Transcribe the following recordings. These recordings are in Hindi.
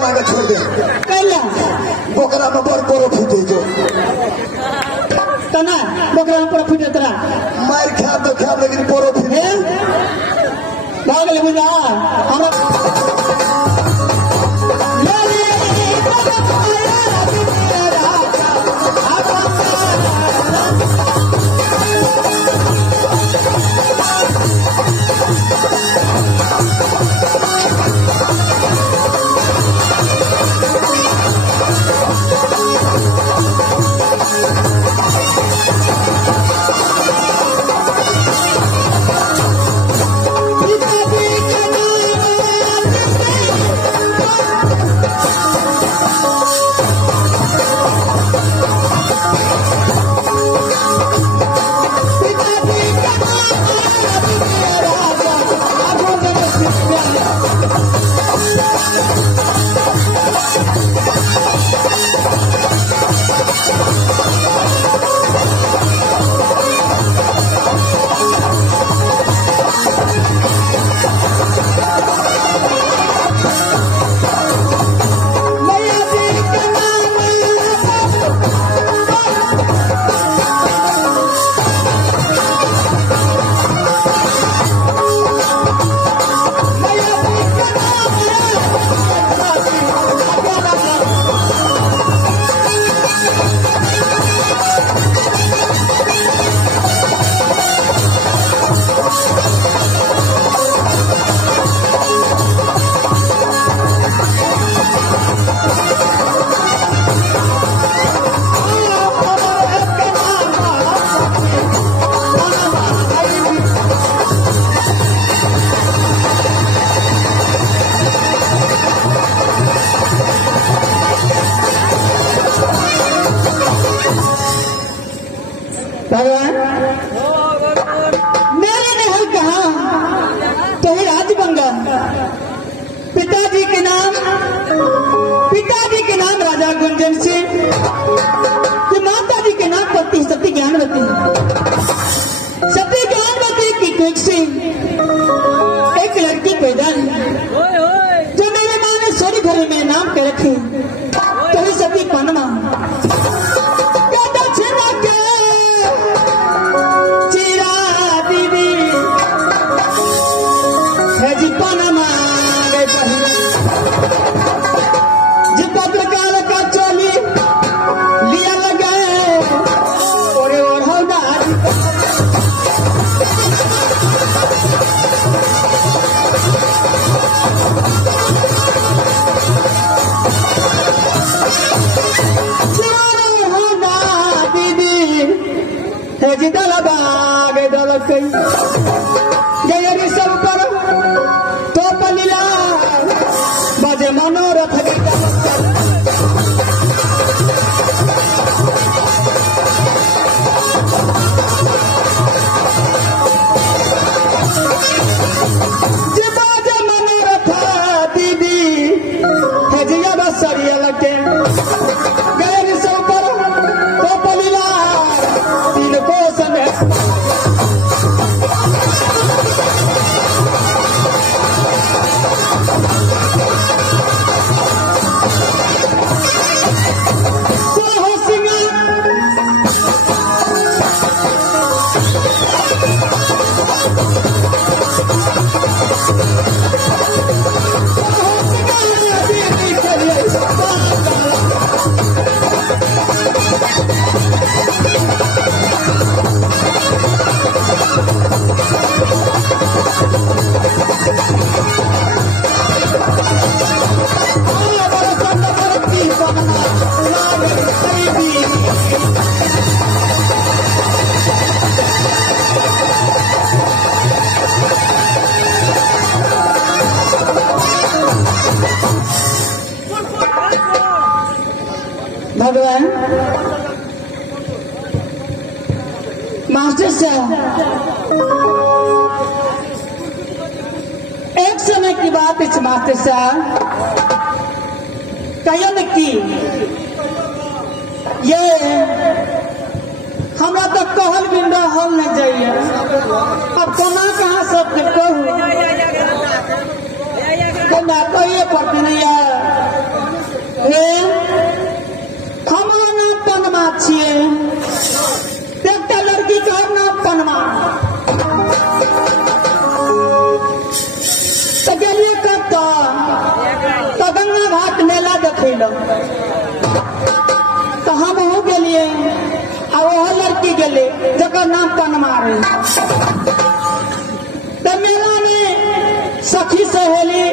बना के छोड़ दे कैला बोकरा में बड़ प्रॉफिट है जो तना बोकरा में प्रॉफिट है तरा मार खा तो खा लेकिन प्रॉफिट है भाग ले बुझा हमरा भगवान मास्टर साहब एक समय की बात है मास्टर साहब कहिए न कि ये हमरा तो कहल बिंदा हल न जाइए अब कोना कहाँ सब कहूँ कोना कहिए पड़ती नहीं यार हे हमारा नाम पनमा छिए, एकटा लड़की का नाम पनमा। तो गेलिए कत तो गंगा घाट मेला देखे लो। तो हम हो गेलिए आ वह लड़की गेले जकर नाम पनमा रहे। तो मेला में सखी सहेली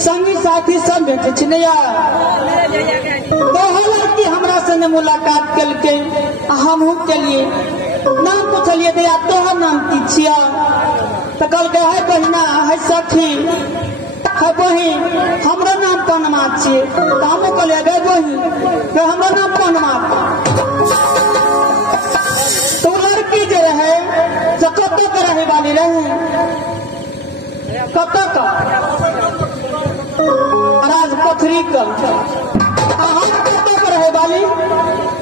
संगी साथी सब भेटे छिनैया। वह लड़की हमरा से मुलाकात कलके, हमहू केलिए। नाम पूछलिए दया तोहर नाम की छिया? तो कहलके है बहिना है सखी है बहिन हमरो नाम पनमा छिए। तो हमहू कहलिए गए बहिन हमरो नाम पनमा। तो लड़की जो रहे जो कत के रहे वाली रहे, कत का राजपथरी का, हम कत के रहे वाली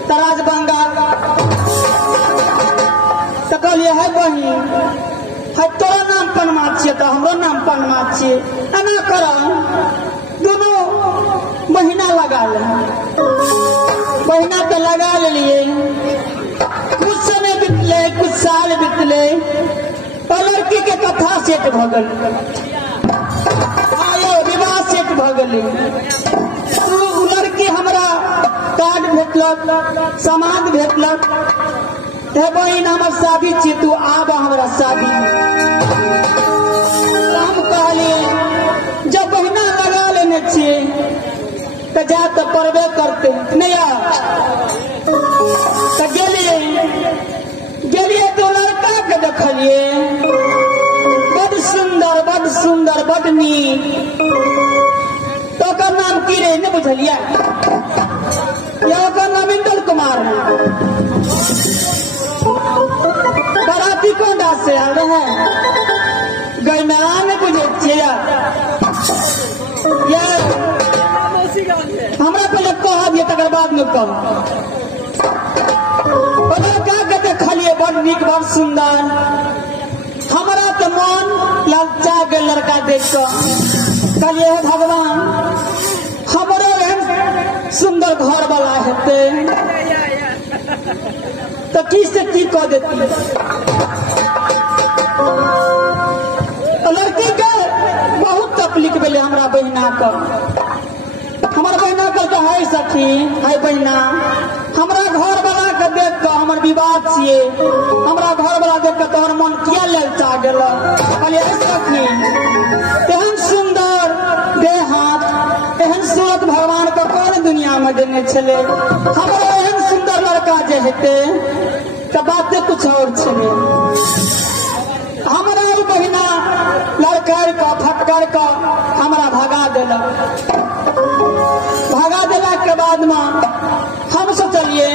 तो राज बंगाल। तो कहलिए है बहिन है तोरा नाम पनमा छिए तो हमरो नाम पनमा छिए। एना कर दोनों महीना लगा ले। महीना तो लगा लिए, कुछ समय बीतले कुछ साल बीतले तो लड़की के कथा सेट भ गल, आयो विवाह सेट भ गली। लड़की हमरा कार्ड भेटलक, समाज भेटलक। हे बहिन हमर शादी छी तू आब हमरा शादी। हम कहलिए जब बहिना लगा लेने छिए तो जा तो पढ़बे करते नहीं। तो गेलिए तो लड़का के देखलिए बड़ सुंदर बड़ नीक। तो ओकर नाम की रहे नहीं बुझलिए, या ओकर नाम इंदल कुमार है। बराती कोंडा से आल रहे गैनान बुझे छिया। हमरा पहले कह दिए तकर बाद में कह। क्या देखलिए बड़ नीक बड़ सुंदर। हमारा तो मन ललचा गए लड़का देख कर। कहलिए भगवान हमरो एहन सुंदर घर वाला हेते तो की से की कह देती। लड़की के बहुत तकलीफ मिले हमरा बहिना का। हमार बहिना कल तो है सखी है बहिना हमरा घर वाला के देख कर हमर विवाह छिए। हमरा घर वाला देख कर तोहर मन किया ललचा गेल? कहलिए सखी एहन सुंदर देह हाथ एहन सूरत भगवान को कौन दुनिया में देने छले। हमरा एहन सुंदर लड़का जे हेते तो बातें कुछ और छले। हमरा बहिना लड़कर का फटकर का हमरा भगा देलक। भगा देला के बाद में हम सोचलिए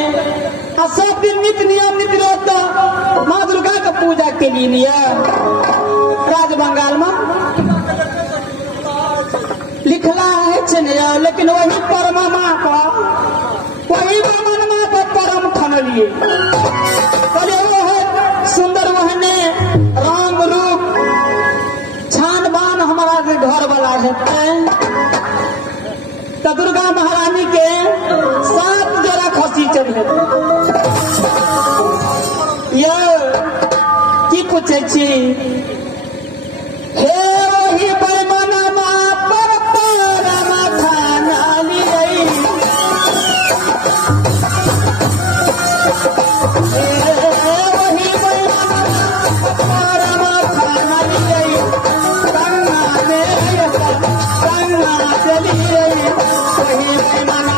आ सब दिन नित्य नियम नीति रहता माँ दुर्गा का पूजा के लिए राज बंगाल में लिखला है चनिया। लेकिन वही परमा माँ का वही बामन माँ का परम खनलिए। कहलिए वो है सुंदर वहने राम रूप छान बान हमारा घर वाला है। तो दुर्गा महारानी के 7 जोड़ा खसी चढ़े। ये की पूछे छी हे वही बैमना माँ पर परमा खाना लिये। वही बैमना परमा खाना लिये गंगा में गंगा चलिए। वही बैमना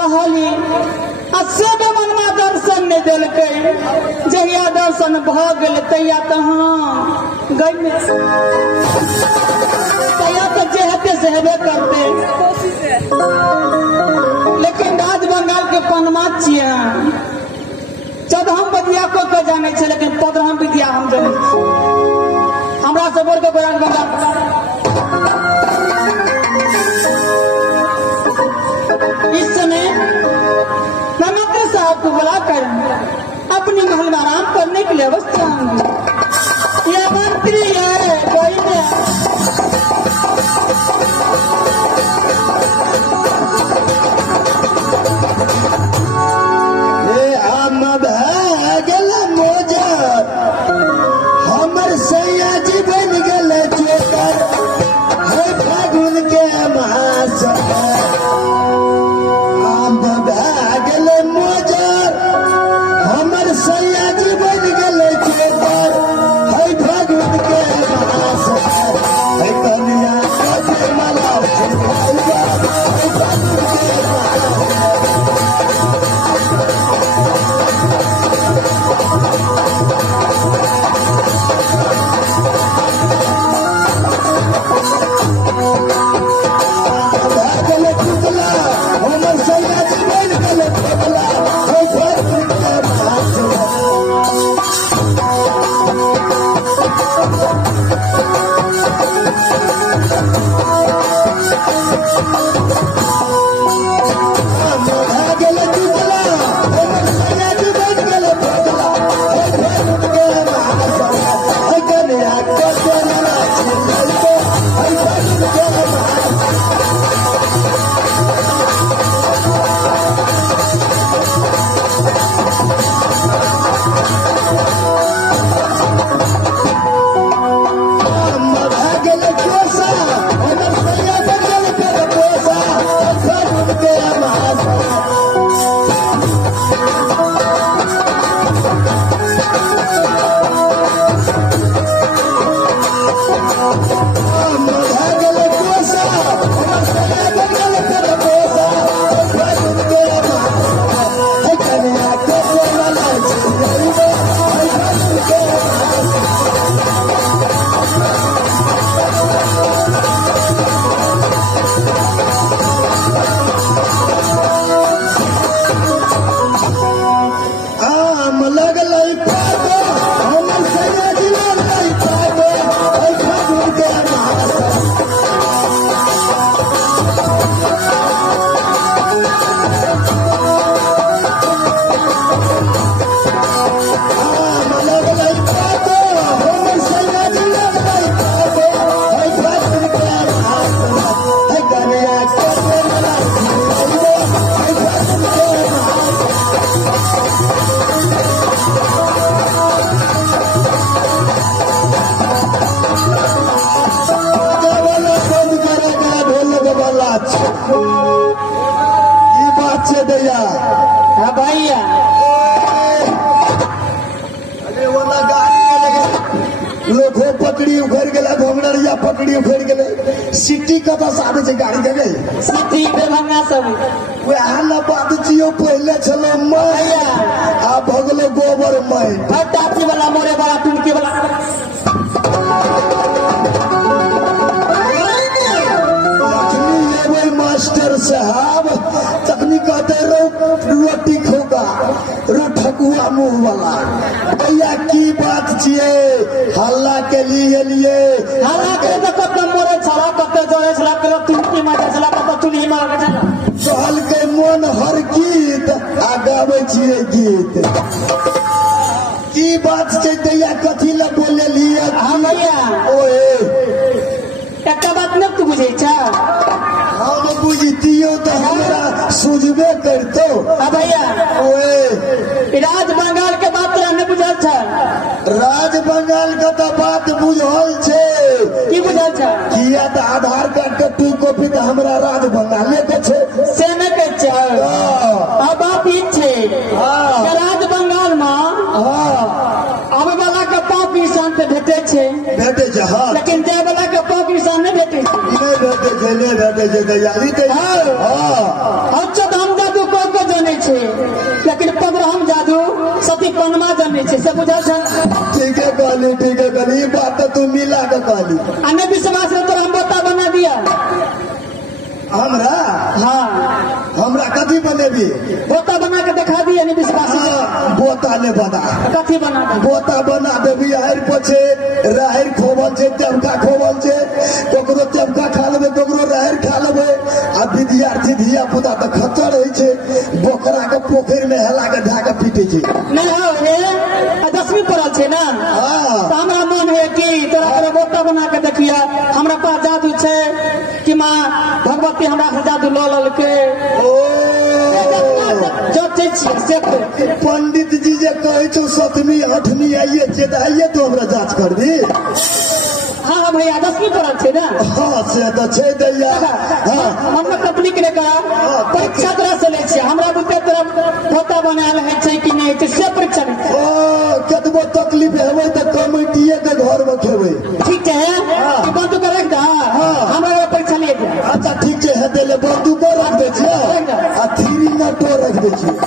रहली आ सेब मनमा दर्शन नहीं दिलकै। जहिया दर्शन भ गेल तहिया तो हाँ गई तहिया तो जे हेते से हेबे करते। लेकिन राज बंगाल के पनमा छियै। चौदहम विद्या को के जाने छे लेकिन 15हम विद्या हम जाने छी। हमरा से बोल के राज बंगाल इस समय नमस्ते साहब को बुलाकर अपनी महल में आराम करने के लिए अवस्था ये मंत्री है कोई हमर सैया जी बन गल चोकर है फागुन के महासभा। आम गल मोजर हमर सैया जी बन गल चोकर है फागुन के महासभा। है कन्या के मला है फागुन के हाँ भैया लोगो पकड़ी उखड़ गया भोंगड़िया पकड़ी उखड़ गए सिटी कत से आबे गाड़ी के गई सिटी दरभंगा सब वह न बात जियो पहले चलो मैया आ भगलो गोबर मई टाटी वाला मोरे वाला टुनकी वाला मास्टर साहब तकनी कहते रोटी खोगा रो ठकुआ मुंह वाला भैया की बात छिए हल्ला के लिए हल्ला के तो कत मोरे छला कत जोरे छला के टुनकी मारे छला कत टुनी मारे छला कहल के मन हर गीत आ गावे छिए गीत की बात छै दैया कथी ला बोले लिए हां भैया ओए एकटा बात न तू बुझै छ हम बुझतियो तो हमरा सुझबे करतो भैया ओए राज बंगाल के बात तोरा नहीं बुझल छ राज बंगाल का तो बात बुझल छे की बुझल छ किया तो आधार कार्ड के 2 कॉपी तो हमरा राज बंगाले के छे से न के छ अब बात ई छे हां राज बंगाल में हां आवे वाला के पाप निशान पे भेटे छे हां लेकिन जाय वाला के पाप निशान नहीं भेटे नहीं भेटे छे दैयारी ते हां अच्छा हम जादू को बुझल छन ठीक है कहली ई बात तो तू मिला के कहली अन्य विश्वास रे तोरा हम बोता बना दिया हमरा हाँ हमरा कथी बनेबी बोता बना के दिखा दिया नहीं विश्वास बोता ने बना कथी बना दे बोता बना देबी आहिर पछे राहिर खोबल छे तेमका खोबल छे ककरो तेमका खा लेबे ककरो राहिर खा लेबे आ विद्यार्थी धिया पुता त खच्चर होई छे बोकरा के पोखर में हेला के ढाके पीटे छे नहीं हो रे 10वीं पढ़ल छे ना हां तो हमरा मन है कि तोरा बोता बना के देखिया हमरा पास जादू छे कि माँ भगवती हमरा से जादू ल के ओ जते छियै से पंडित जी जे कहै छौ 7वीं 8वीं आइए छे त आइए तो हमरा जांच कर दी हाँ भैया 10वीं पढ़ल छे ना हाँ से तो छे दैया हाँ हमरा तकलीफ ने करा परीक्षा तरह से ले छियै हमरा बुते तोरा पोता बनायल है छै कि नहीं छै से परीक्षा ओ कतबो तकलीफ हेबै त कमिटिए के घर में खेबै ठीक है कि बंदूक रख दा हमरा परीक्षा ले जा अच्छा ठीक है हेते ले बंदूक रख दे छियै आ थ्री मोटो रख दे छियै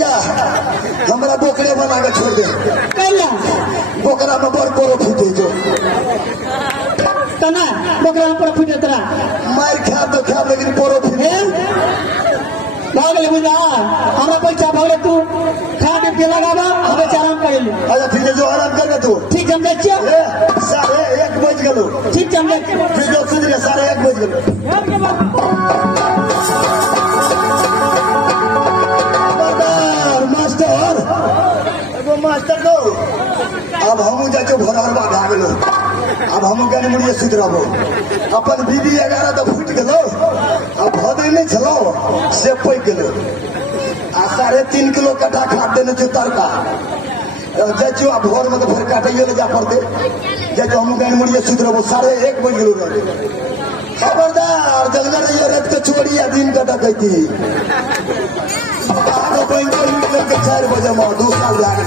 हमरा बोकरे बना के छोड़ दे कैला बोकरा में बड़ प्रॉफिट है जो तना बोकरा में प्रॉफिट तोरा मार खा तो खा लेकिन प्रॉफिट है भागले बुझा हमरा पैसा भागले तू खा के पे लगावा हम आराम कर ले अच्छा ठीक है जो आराम कर तू ठीक समझे छियै 1:30 बज गेलो ठीक समझे फिर जो सुन रे 1:30 बज गेलो मास्टर लो अब हम जाके भोरहरबा भा गेलो अब हम गन मुड़िए सुत रहबो अपन बीबी 11 तो फुट गेलो अब भदे नहीं छलो से पैक गेलो आ 3.5 किलो कटा खाद देने जो तरका जाचो अब भोर में तो फिर काटिए ले जा पड़ते जाके हम गन मुड़िए सुत रहबो 1:30 बज गेलो रे खबरदार जंगल ये रेत के चोरी दिन कटा कहती आगे बैंक 4 बजे में 2 साल लागे